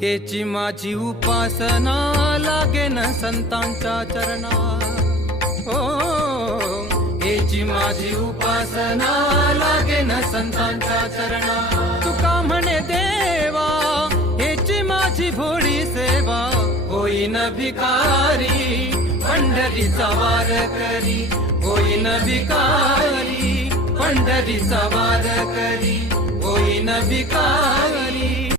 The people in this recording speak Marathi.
हेची माझी उपासना लागेन संतांच्या चरणा, हो हेची माझी उपासना लागेन संतांच्या चरणा। तुका म्हणे देवा हेची माझी भोळी सेवा, होईन भिकारी पंढरीचा वार करी, होईन भिकारी पंढरीचा वार करी, होईन भिकारी